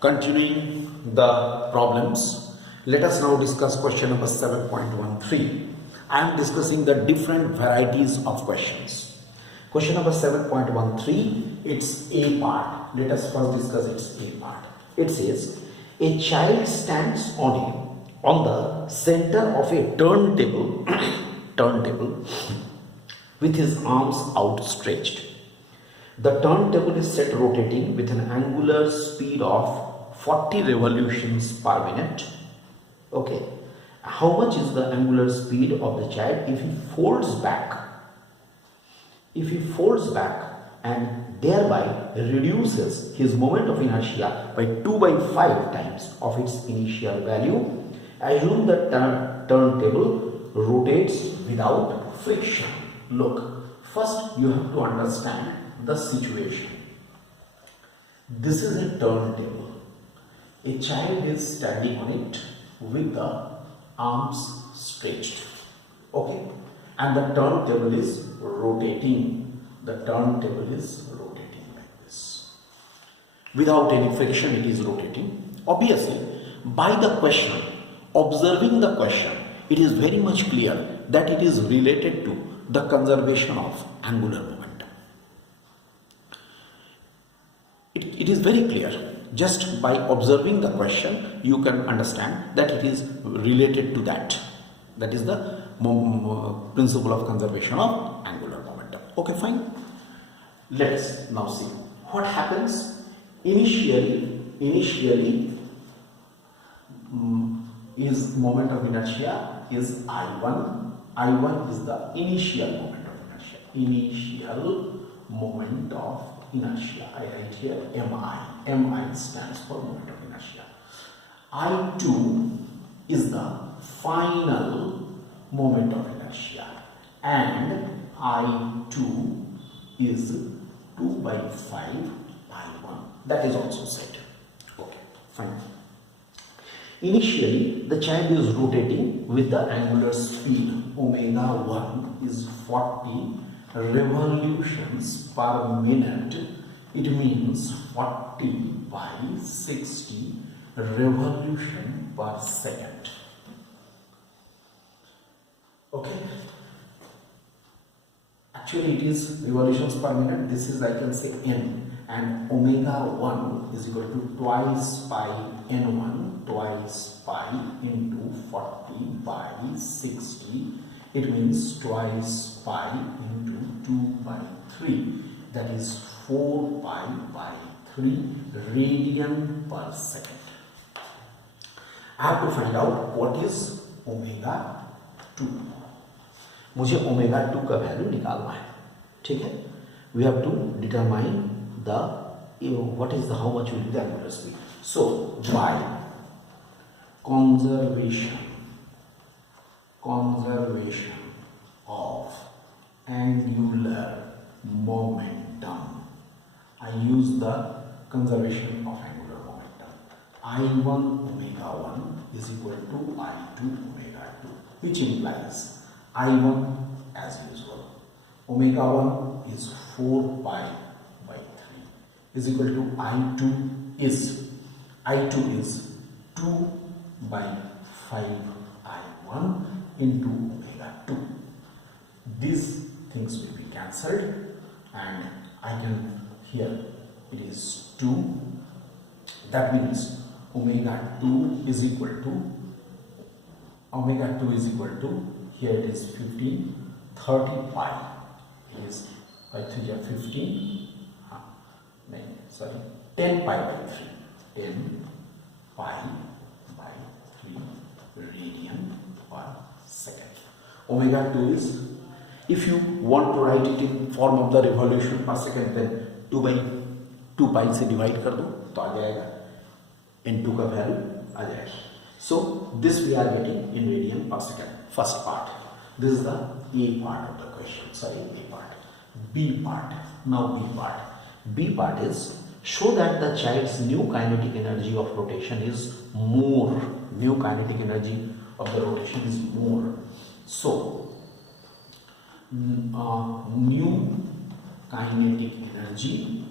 Continuing the problems, let us now discuss question number 7.13. I am discussing the different varieties of questions. Question number 7.13, it's A part. Let us first discuss its A part. It says, a child stands on the center of a turntable, turntable with his arms outstretched. The turntable is set rotating with an angular speed of 40 revolutions per minute. Okay. How much is the angular speed of the child if he folds back? If he folds back and thereby reduces his moment of inertia by 2 by 5 times of its initial value, assume the turntable rotates without friction. Look, first you have to understand the situation. This is a turntable. A child is standing on it with the arms stretched. Okay, and the turntable is rotating. The turntable is rotating like this. Without any friction, it is rotating. Obviously, by the question, observing the question, it is very much clear that it is related to the conservation of angular momentum. It is very clear. Just by observing the question, you can understand that it is related to that. That is the principle of conservation of angular momentum. Okay, fine. Let us now see what happens. Initially is moment of inertia is I1. I1 is the initial moment of inertia. Initial moment of inertia. I write here MI. MI stands for moment of inertia. I2 is the final moment of inertia, and I2 is 2 by 5 I1. That is also said. Okay, fine. Initially, the child is rotating with the angular speed omega 1 is 40 revolutions per minute. It means 40 by 60 revolution per second. Okay, actually it is revolutions per minute. This is, I can say, n, and omega 1 is equal to twice pi n1, twice pi into 40 by 60. It means twice pi into 2 by 3, that is 4 pi by 3 radian per second. I have to find out what is omega 2. मुझे omega 2 का value निकालना है. ठीक है, we have to determine the what is the how much will be the angular speed. So by conservation of angular momentum, I use the conservation of angular momentum. I1 omega 1 is equal to I2 omega 2, which implies I1 as usual. Omega 1 is 4 pi by 3 is equal to I2 is 2 by 5 I1 into omega 2. These things will be cancelled, and I can here it is 2. That means omega 2 is equal to here it is 15, 30 pi is by 3 are 15, 10 pi by 3, 10 pi by 3 radian per second. Omega 2 is, if you want to write it in form of the revolution per second, then 2 by 2 pi से divide कर दो तो आ जाएगा, n2 का value आ जाएगा. So this we are getting in radian per second. First part. This is the A part of the question. Sorry, A part. B part. Now B part. B part is show that the child's new kinetic energy of rotation is more. New kinetic energy of the rotation is more. So new kinetic energy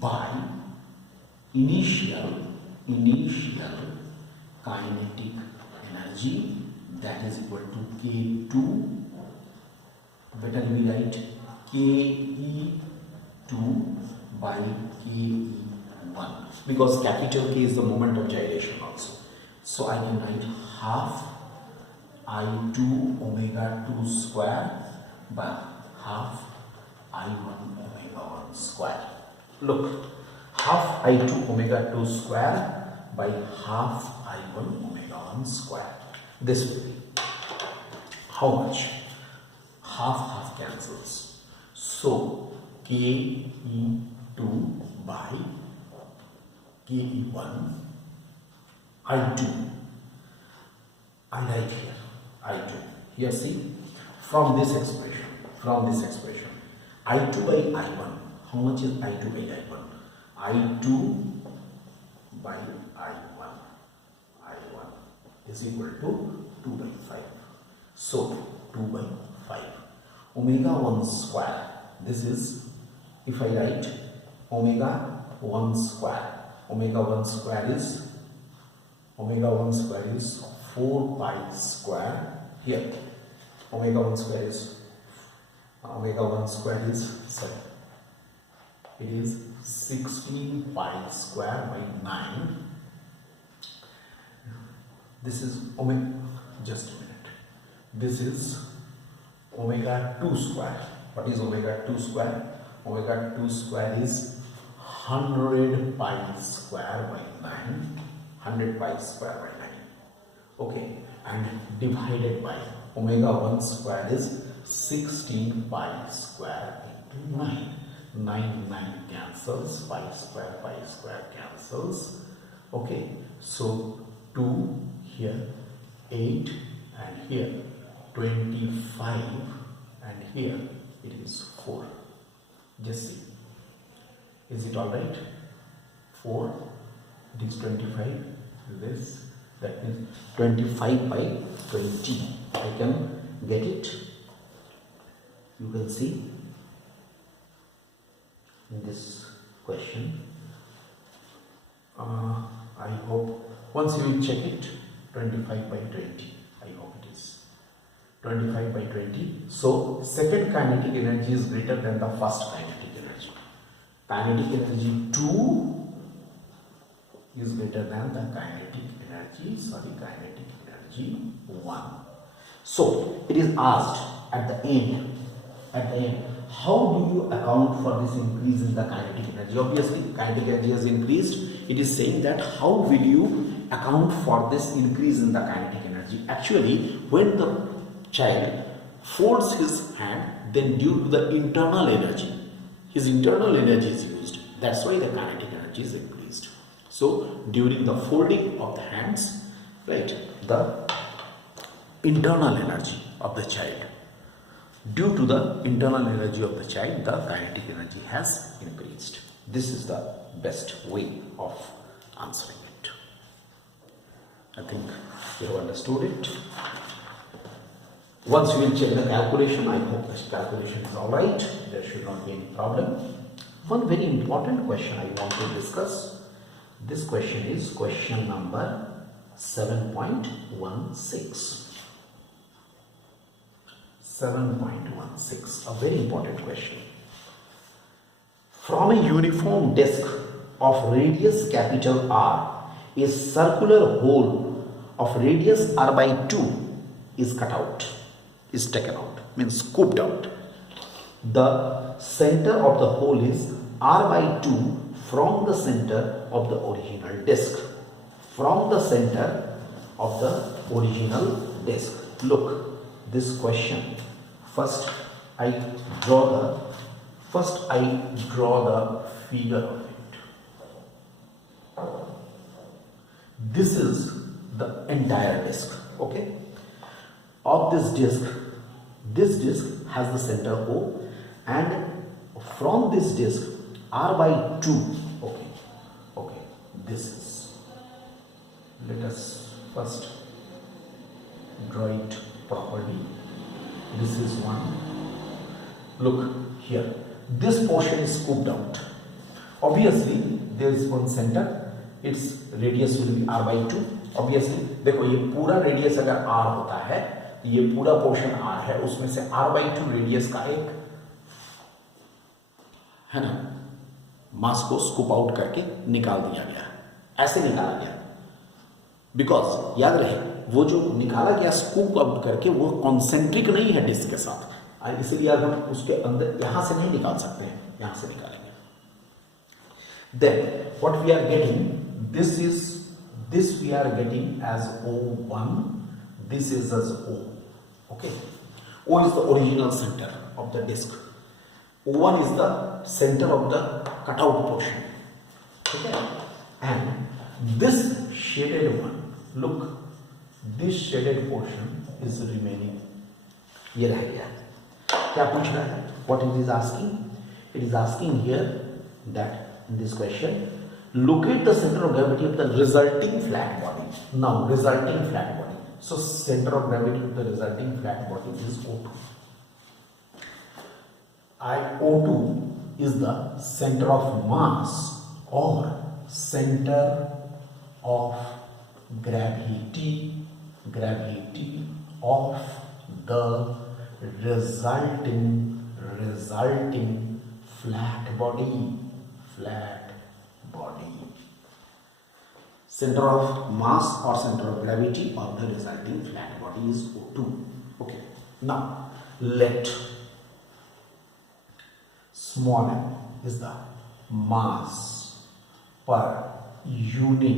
by initial initial kinetic energy, that is equal to K2, better we write KE2 by KE1, because capital K is the moment of gyration also. So I can write half I2 omega 2 square by half I1 omega 1 square. Look, half I2 omega 2 square by half I1 omega 1 square. This will be how much? Half cancels. So KE2 by KE1 I2. I write here I2. Here see, from this expression, I2 by I1. How much is I2 by I1? I2 by I1 is equal to 2 by 5. So 2 by 5. Omega 1 square. This is, if I write omega 1 square. Omega 1 square is 4 pi square. Here omega 1 square is sorry, it is 16 pi square by 9. This is omega, just a minute, this is omega 2 square. What is omega 2 square? Omega 2 square is 100 pi square by 9. 100 pi square by 9. Okay, and divided by omega 1 square is 16 pi square into 9. 9 cancels, pi square cancels. Okay, so 2 here, 8, and here 25, and here it is 4. Just see, is it all right? 4, it is 25, this, that means 25 by 20. I can get it. You can see in this question. I hope once you will check it, 25 by 20. I hope it is 25 by 20. So second kinetic energy is greater than the first kinetic energy. Kinetic energy 2 is greater than the kinetic energy 1. So it is asked at the end, how do you account for this increase in the kinetic energy? Obviously kinetic energy has increased. It is saying that how will you account for this increase in the kinetic energy? Actually, when the child folds his hand, then due to the internal energy, his internal energy is used. That's why the kinetic energy is increased. So during the folding of the hands, right, the internal energy of the child, due to the internal energy of the child, the kinetic energy has increased. This is the best way of answering it. I think you have understood it. Once you will check the calculation, I hope this calculation is alright. There should not be any problem. One very important question I want to discuss. This question is question number 7.16. 7.16, a very important question. From a uniform disk of radius capital R, a circular hole of radius r by 2 is taken out, means scooped out. The center of the hole is r by 2 from the center of the original disk. From the center of the original disk. Look, this question, first I draw the figure of it. This is the entire disk, okay, of this disk has the center O, and from this disk r by 2, okay, this is, let us first draw it properly. This is one. Look here, this portion is scooped out. Obviously there is one center its radius will be r by 2. Obviously देखो ये पूरा radius अगर r होता है तो ये पूरा portion r है, उसमें से r by 2 रेडियस का एक है ना मास को स्कूप आउट करके निकाल दिया गया, ऐसे निकाला गया। बिकॉज याद रहे वो जो निकाला गया स्कूप आउट करके वो कॉन्सेंट्रिक नहीं है डिस्क के साथ, इसीलिए अब हम उसके अंदर यहां से नहीं निकाल सकते हैं, यहां से निकालेंगे। Then what we are getting, this we are getting as O1, this is as O. Okay, O is the original center of the disc, O1 is the center of the cutout portion. Okay, and this shaded one, look, this shaded portion is remaining. ये रह गया। क्या पूछ रहा है? What it is asking? It is asking here that in this question, locate the center of gravity of the resulting flat body. Now, resulting flat body. So, center of gravity of the resulting flat body is O2. O2 is the center of mass or center of gravity of the resulting flat body. Center of mass or center of gravity of the resulting flat body is O2. Okay. Now let small m is the mass per unit